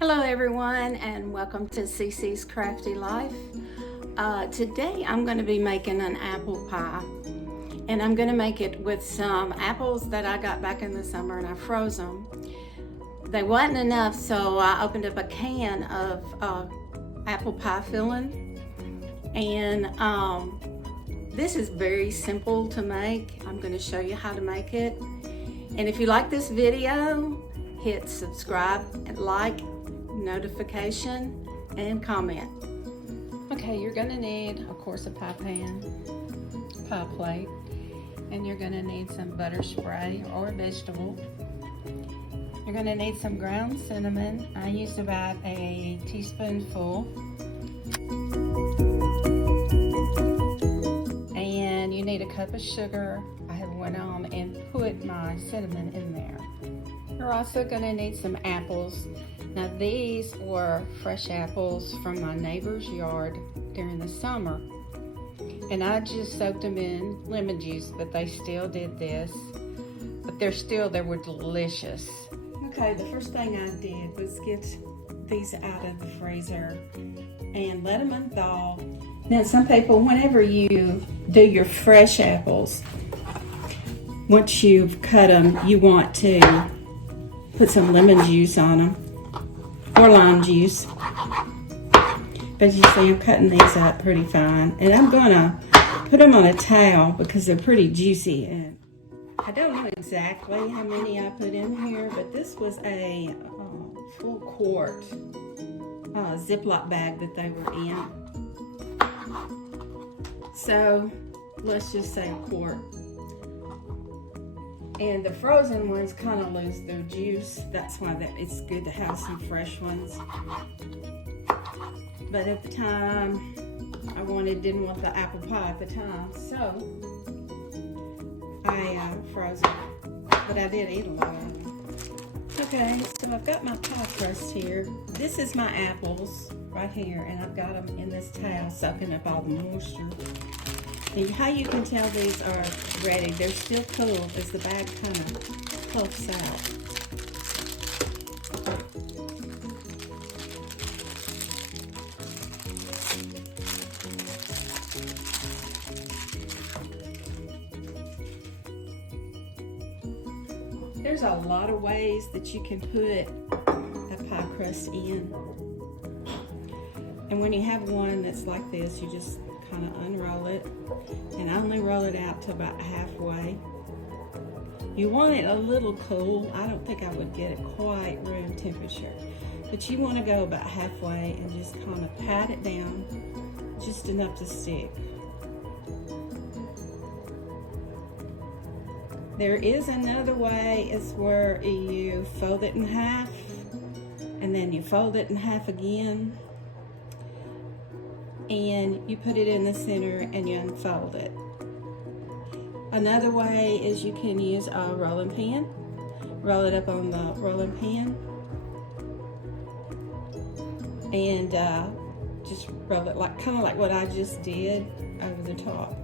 Hello everyone and welcome to CC's Crafty Life. Today I'm going to be making an apple pie, and I'm going to make it with some apples that I got back in the summer and I froze them. They wasn't enough, so I opened up a can of apple pie filling, and this is very simple to make. I'm going to show you how to make it, and if you like this video, hit subscribe and like, notification, and comment. Okay, you're gonna need, of course, a pie pan, pie plate, and you're gonna need some butter spray or vegetable. You're gonna need some ground cinnamon. I used about a teaspoonful. And you need a cup of sugar. I have went on and put my cinnamon in there. You're also gonna need some apples. Now these were fresh apples from my neighbor's yard during the summer, and I just soaked them in lemon juice, but they still did this, but they were delicious. Okay, the first thing I did was get these out of the freezer and let them unthaw. Now some people, whenever you do your fresh apples, once you've cut them, you want to put some lemon juice on them or lime juice. But you see, I'm cutting these up pretty fine, and I'm gonna put them on a towel because they're pretty juicy. And I don't know exactly how many I put in here, but this was a full quart Ziploc bag that they were in. So let's just say a quart. And the frozen ones kind of lose their juice. That's why it's good to have some fresh ones. But at the time, I didn't want the apple pie at the time, so I froze it. But I did eat a lot of them. Okay, so I've got my pie crust here. This is my apples right here, and I've got them in this towel soaking up all the moisture. And how you can tell these are ready, they're still cool as the bag kind of puffs out. There's a lot of ways that you can put a pie crust in. And when you have one that's like this, you just kind of unroll it, and I only roll it out to about halfway. You want it a little cool. I don't think I would get it quite room temperature, but you want to go about halfway and just kind of pat it down just enough to stick. There is another way, is where you fold it in half and then you fold it in half again, and you put it in the center and you unfold it. Another way is you can use a rolling pin. Roll it up on the rolling pin and just roll it kind of like what I just did over the top.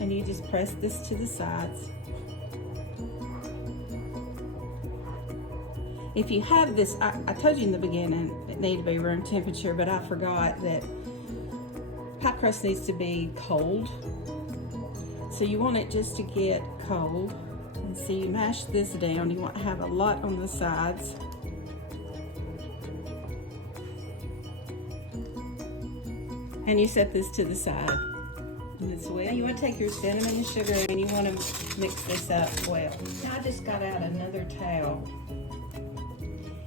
And you just press this to the sides. If you have this, I told you in the beginning it needed to be room temperature, but I forgot that pie crust needs to be cold. So you want it just to get cold. And so you mash this down. You want to have a lot on the sides. And you set this to the side. This way. You want to take your cinnamon and sugar and you want to mix this up well. Now I just got out another towel,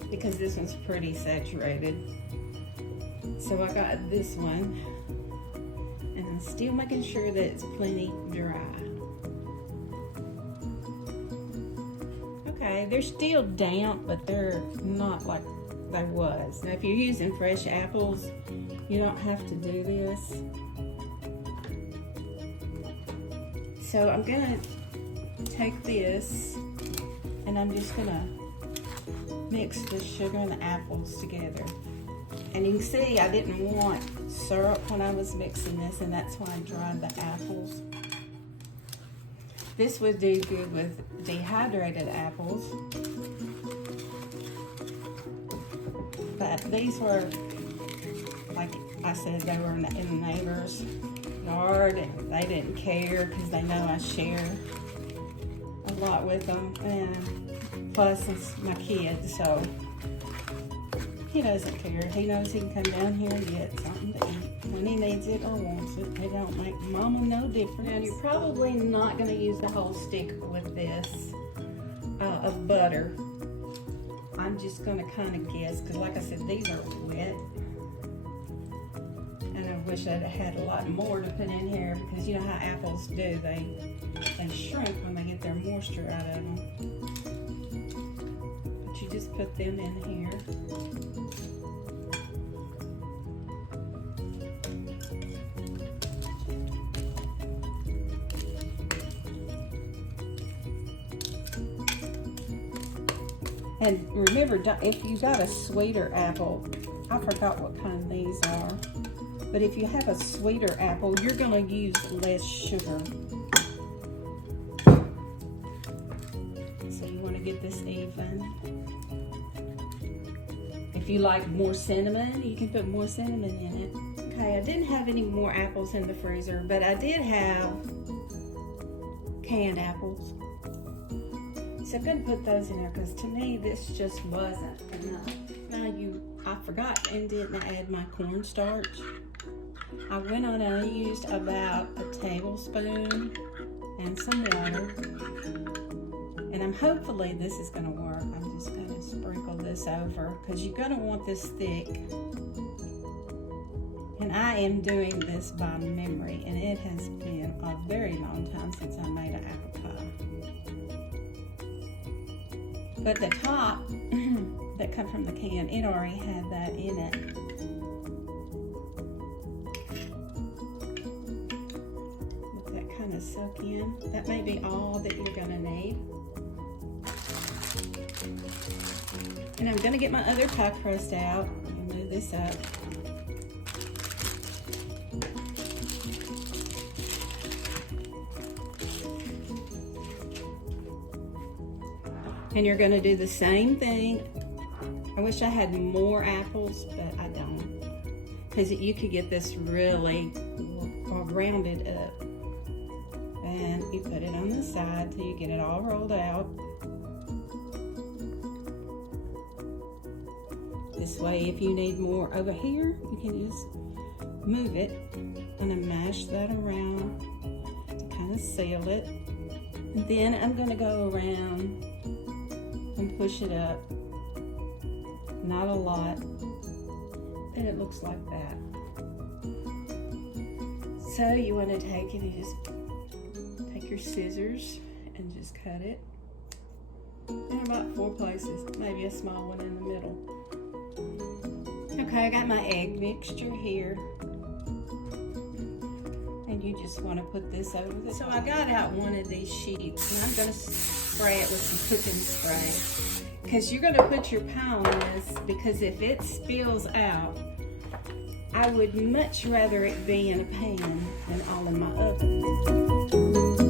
because this one's pretty saturated. So I got this one, and I'm still making sure that it's plenty dry. Okay, they're still damp, but they're not like they was. Now if you're using fresh apples, you don't have to do this. So I'm gonna take this, and I'm just gonna mix the sugar and the apples together. And you can see I didn't want syrup when I was mixing this, and that's why I dried the apples. This would do good with dehydrated apples. But these were, like I said, they were in the neighbor's yard, and they didn't care because they know I share a lot with them. And plus, it's my kid, so he doesn't care. He knows he can come down here and get something to eat when he needs it or wants it. They don't make mama no difference. And you're probably not going to use the whole stick with this of butter. I'm just going to kind of guess, because like I said, these are wet. And I wish I'd had a lot more to put in here, because you know how apples do. They shrink when they get their moisture out of them. But you just put them in here. And remember, if you got a sweeter apple, I forgot what kind these are, but if you have a sweeter apple, you're going to use less sugar. So you want to get this even. If you like more cinnamon, you can put more cinnamon in it. Okay, I didn't have any more apples in the freezer, but I did have canned apples. So I'm going to put those in there, because to me this just wasn't enough. Now I forgot and didn't add my cornstarch. I went on and I used about a tablespoon and some water. And hopefully this is going to work. I'm just going to sprinkle this over, because you're going to want this thick. And I am doing this by memory, and it has been a very long time since I made an apple pie. But the top that come from the can, it already had that in it. Let that kind of soak in. That may be all that you're gonna need. And I'm gonna get my other pie crust out and move this up. And you're going to do the same thing. I wish I had more apples, but I don't. Because you could get this really rounded up. And you put it on the side till you get it all rolled out. This way, if you need more over here, you can just move it. I'm going to mash that around to kind of seal it. And then I'm going to go around and push it up, not a lot, and it looks like that. So you want to take it and just take your scissors and just cut it in about 4 places, maybe a small one in the middle. Okay, I got my egg mixture here, and you just want to put this over the top. So I got out one of these sheets, and I'm going to spray it with some cooking spray, because you're going to put your pie on this, because if it spills out, I would much rather it be in a pan than all in my oven.